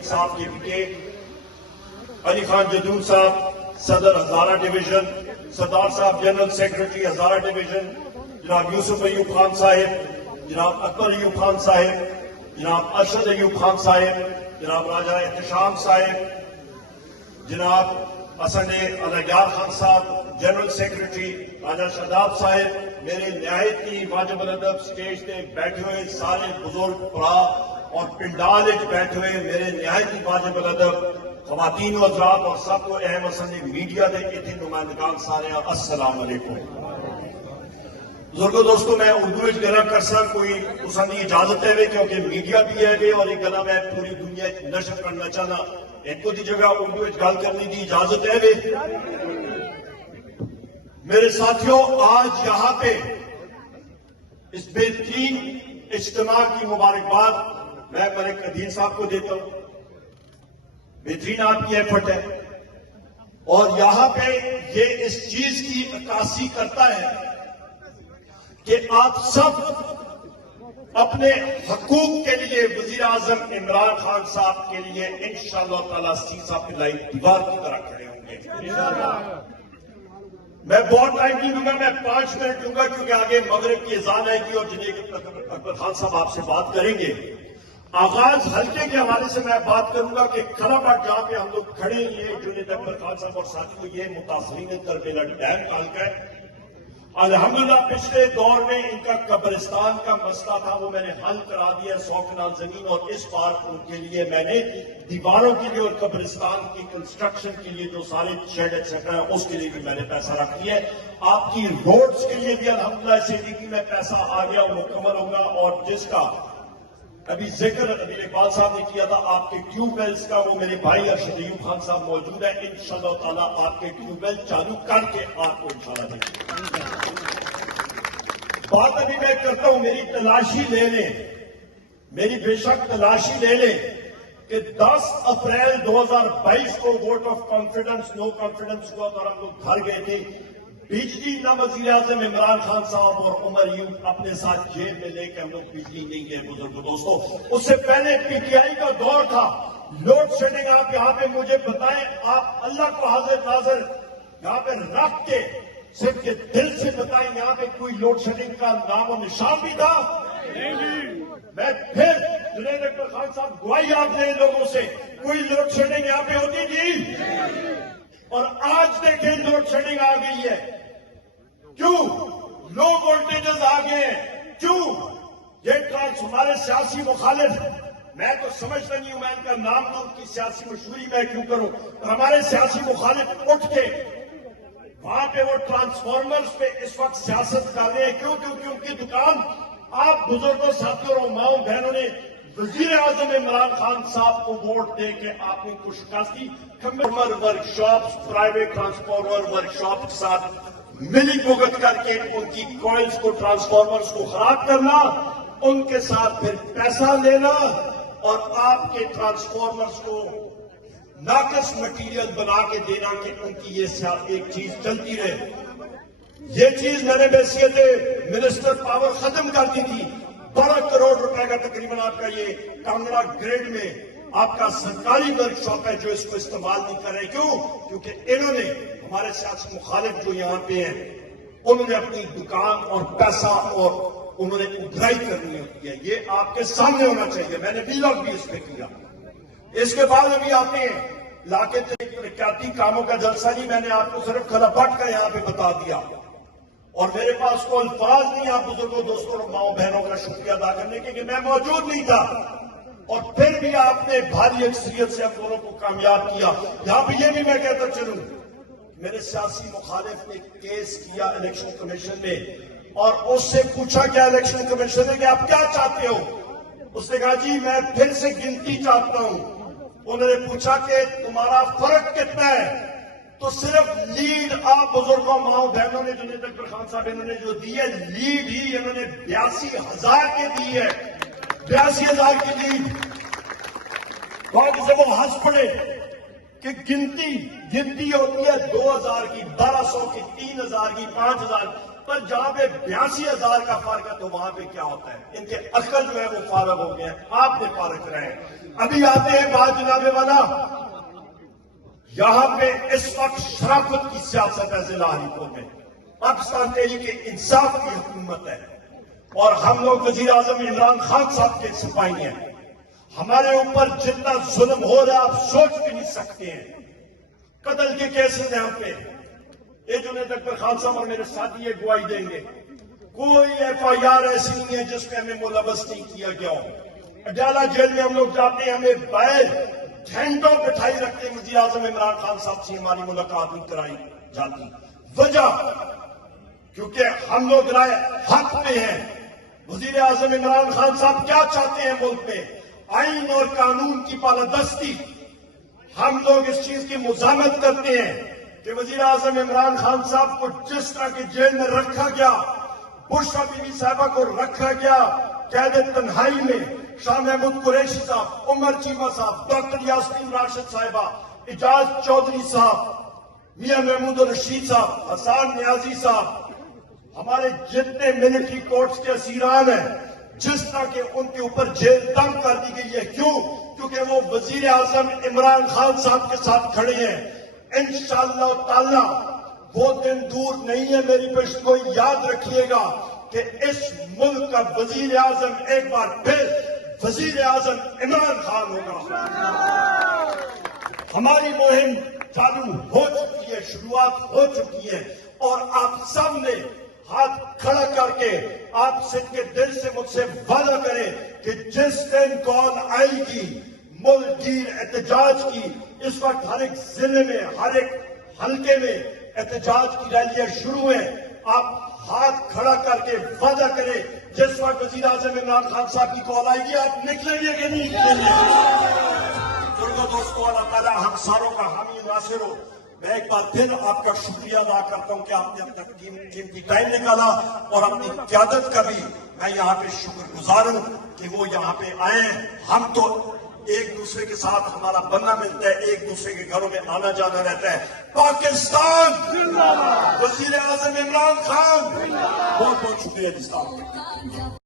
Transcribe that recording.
شفیق صاحب کے علی خان جدون صاحب صدر ہزارہ ڈویژن، سردار صاحب جنرل سیکرٹری ہزارہ ڈویژن، جناب یوسف ایوب خان صاحب، جناب اکبر ایوب خان صاحب، جناب ارشد ایوب خان صاحب، جناب راجہ احتشام صاحب، جناب حسن الیار خان صاحب جنرل سیکرٹری، راجہ شاداب صاحب، میرے نہایت ہی واجب الادب سٹیج تے بیٹھے ہوئے سارے بزرگ پڑا اور پنڈال بیٹھے ہوئے میرے نہایت ہی واجب الادب خواتین و حضرات اور سب کو اہم اسندی میڈیا دے اتنے نمائندگان سارے السلام علیکم۔ بزرگوں دوستوں میں اردو وچ گلا کرسا کوئی اسندی اجازت ہے کیونکہ میڈیا بھی ہے اور یہ گلا میں پوری دنیا نشر کرنا چاہنا ایک دی جگہ اردو وچ گل کرنے کی اجازت ہے۔ میرے ساتھیوں، آج یہاں پہ اس بہترین اجتماع کی مبارکباد میں ملک ندیم صاحب کو دیتا ہوں۔ بہترین آپ کی ایفرٹ ہے اور یہاں پہ یہ اس چیز کی عکاسی کرتا ہے کہ آپ سب اپنے حقوق کے لیے وزیر اعظم عمران خان صاحب کے لیے انشاءاللہ تعالی سیسا پلائی دیوار کی طرح کھڑے ہوں گے۔ میں بہت ٹائم نہیں دوں گا، میں 5 منٹ دوں گا کیونکہ آگے مغرب کی اذان آئے گی اور جنید اکبر خان صاحب آپ سے بات کریں گے۔ آغاز حلقے کے حوالے سے میں بات کروں گا کہ کھڑا جہاں پہ ہم لوگ کھڑے ہیں جنید اکبر خان صاحب اور ساتھیوں، یہ متاثرین تربیلا ڈیم کا حلقہ ہے۔ الحمدللہ پچھلے دور میں ان کا قبرستان کا مسئلہ تھا، وہ میں نے حل کرا دیا 100 کنال زمین، اور اس بار ان کے لیے میں نے دیواروں کے لیے اور قبرستان کی کنسٹرکشن کے لیے جو سارے شیڈ ایٹسٹرا ہے اس کے لیے بھی میں نے پیسہ رکھ دیا ہے۔ آپ کی روڈز کے لیے بھی الحمدللہ CDP میں پیسہ آ گیا، وہ مکمل ہوگا، اور جس کا ابھی ذکر ابھی اقبال صاحب نے کیا تھا آپ کے ٹیوب ویلز کا، وہ میرے بھائی ارشد ایوب خان صاحب موجود ہے، انشاءاللہ تعالیٰ آپ کے ٹیوب ویل چالو کر کے آپ کو انشاءاللہ دیں گے۔ بات ابھی میں کرتا ہوں، میری تلاشی لے لیں، میری بے شک تلاشی لے لیں کہ 10 اپریل 2022 کو vote of confidence no confidence ہوا اور ہم لوگ گھر گئے تھے۔ بجلی نہ وزیر اعظم عمران خان صاحب اور عمر ایوب اپنے ساتھ جیب میں لے کے ہم لوگ بجلی نہیں گئے۔ بزرگوں دوستوں، اس سے پہلے PTI کا دور تھا، لوڈ شیڈنگ آپ یہاں پہ مجھے بتائیں، آپ اللہ کو حاضر ناظر یہاں پہ رکھ کے صرف کے دل سے بتائیں یہاں پہ کوئی لوڈ شیڈنگ کا نام و نشان بھی تھا؟ میں پھر جنید اکبر خان صاحب گواہی آپ دیں لوگوں سے، کوئی لوڈ شیڈنگ یہاں پہ ہوتی تھی؟ اور آج دیکھیں لوڈ شیڈنگ آ گئی ہے، کیوں؟ لو وولٹیجز آ گئے ہیں، کیوں؟ یہ ہمارے سیاسی مخالف، میں تو سمجھتا نہیں ہوں میں ان کا نام دوں، ان کی سیاسی مشہوری میں کیوں کروں، اور ہمارے سیاسی مخالف اٹھ کے وہاں پہ وہ ٹرانسفارمرز پہ اس وقت سیاست کر رہے ہیں، کیوں؟ کیونکہ ان کی دکان آپ بزرگوں ساتھیوں اور ماؤں بہنوں نے وزیر اعظم عمران خان صاحب کو ووٹ دے کے آپ نے کو شکست دی۔ Transformer workshops, private transformer workshop کے ساتھ ملی بھگت کر کے ان کی کوئلز کو ٹرانسفارمرز کو خراب کرنا، ان کے ساتھ پھر پیسہ لینا اور آپ کے ٹرانسفارمرز کو ناقص مٹیریل بنا کے دینا کہ ان کی یہ ایک چیز چلتی رہے۔ یہ چیز میں نے بحیثیت منسٹر پاور ختم کر دی تھی۔ 12 کروڑ روپے کا تقریباً آپ کا یہ کانگڑا گریڈ میں آپ کا سرکاری ورک شاپ ہے جو اس کو استعمال نہیں کر رہے، کیوں؟ کیونکہ انہوں نے ہمارے سیاسی مخالف جو یہاں پہ ہیں انہوں نے اپنی دکان اور پیسہ اور انہوں نے ادھرائی کرنی ہوتی ہے، یہ آپ کے سامنے ہونا چاہیے۔ میں نے ویلاگ بھی اس پہ کیا۔ اس کے بعد ابھی آپ نے علاقے ترقیاتی کاموں کا جلسہ نہیں، میں نے آپ کو صرف کھلا بٹ کا یہاں پہ بتا دیا، اور میرے پاس کوئی الفاظ نہیں آپ بزرگوں دوستوں اور ماؤں بہنوں کا شکریہ ادا کرنے کے کہ میں موجود نہیں تھا، اور پھر بھی آپ نے بھاری اکثریت سے ہم دونوں کو کامیاب کیا۔ یہاں پہ یہ بھی میں کہتا چلوں، میرے سیاسی مخالف نے کیس کیا الیکشن کمیشن میں، اور اس سے پوچھا کیا الیکشن کمیشن نے کہ آپ کیا چاہتے ہو؟ اس نے کہا جی میں پھر سے گنتی چاہتا ہوں۔ انہوں نے پوچھا کہ تمہارا فرق کتنا ہے؟ تو صرف لیڈ آپ بزرگوں ماؤں بہنوں نے جنید اکبر خان صاحب انہوں نے جو دی ہے، لیڈ ہی انہوں نے 82,000 کی دی ہے، 82,000 کی لیڈ۔ سے وہ ہنس پڑے کہ گنتی ہوتی ہے 2,000 کی، 1,200 کی، 3,000 کی، 5,000۔ پر جہاں پہ 82,000 کا فرق ہے تو وہاں پہ کیا ہوتا ہے؟ ان کے عقل جو ہے وہ فارغ ہو گئے ہیں، آپ نے فارغ رہے ہیں۔ ابھی آتے ہیں بات جناب والا، یہاں پہ اس وقت شرافت کی سیاست ہے ضلع ہری پور میں، پاکستان تحریک انصاف کی حکومت ہے، اور ہم لوگ وزیر اعظم عمران خان صاحب کے سپاہی ہیں۔ ہمارے اوپر جتنا ظلم ہو رہا ہے آپ سوچ بھی نہیں سکتے ہیں۔ قتل کے کیسز ہیں ہم پہ، یہ جنید اکبر خان صاحب اور میرے ساتھی یہ گواہی دیں گے، کوئی ایف آئی آر ایسی نہیں ہے جس میں ہمیں ملوث نہیں کیا گیا ہو۔ اڈیالہ جیل میں ہم لوگ جاتے ہیں، ہمیں باہر گھنٹوں بٹھائی رکھتے ہیں، وزیر اعظم عمران خان صاحب سے ہماری ملاقات نہیں کرائی جاتی۔ وجہ کیونکہ ہم لوگ رائے حق پہ ہیں۔ وزیر اعظم عمران خان صاحب کیا چاہتے ہیں ملک میں؟ آئین اور قانون کی بالادستی۔ ہم لوگ اس چیز کی مزاحمت کرتے ہیں کہ وزیر اعظم عمران خان صاحب کو جس طرح کی جیل میں رکھا گیا، بشرا بی بی صاحبہ کو رکھا گیا قید تنہائی میں، شاہ محمود قریشی صاحب، عمر چیمہ صاحب، ڈاکٹر یاسمین راشد صاحبہ، اعجاز چودھری صاحب، میاں محمود الرشید صاحب، حسان نیازی صاحب، ہمارے جتنے ملٹری کورٹس کے اسیران ہیں، جس طرح کے ان کے اوپر جیل تنگ کر دی گئی ہے۔ کیوں؟ کیونکہ وہ وزیر اعظم عمران خان صاحب کے ساتھ کھڑے ہیں۔ انشاءاللہ تعالی وہ دن دور نہیں ہے، میری پیش کو یاد رکھیے گا کہ اس ملک کا وزیر اعظم ایک بار پھر وزیر اعظم عمران خان ہوگا۔ ہماری مہم چالو ہو چکی ہے، شروعات ہو چکی ہے، اور آپ سب نے ہاتھ کھڑا کر کے آپ سندھ کے دل سے مجھ سے وعدہ کریں کہ جس دن کال آئے گی ملک گیر احتجاج کی، اس وقت ہر ایک ضلع میں، ہر ایک حلقے میں احتجاج کی ریلیاں شروع ہیں، آپ ہاتھ کھڑا کر کے وعدہ کریں جس وقت وزیر اعظم عمران خان صاحب کی کال آئے گی آپ نکلیں گے کہ نہیں نکلیں گے؟ دوستوں، اللہ تعالیٰ ہم ساروں کا حامی ناصر ہو۔ میں ایک بار پھر آپ کا شکریہ ادا کرتا ہوں کہ آپ نے اپنا قیمتی ٹائم نکالا، اور اپنی قیادت کا بھی میں یہاں پہ شکر گزار ہوں کہ وہ یہاں پہ آئے ہیں۔ ہم تو ایک دوسرے کے ساتھ ہمارا بننا ملتا ہے، ایک دوسرے کے گھروں میں آنا جانا رہتا ہے۔ پاکستان، وزیر اعظم عمران خان، بہت بہت شکریہ جس کا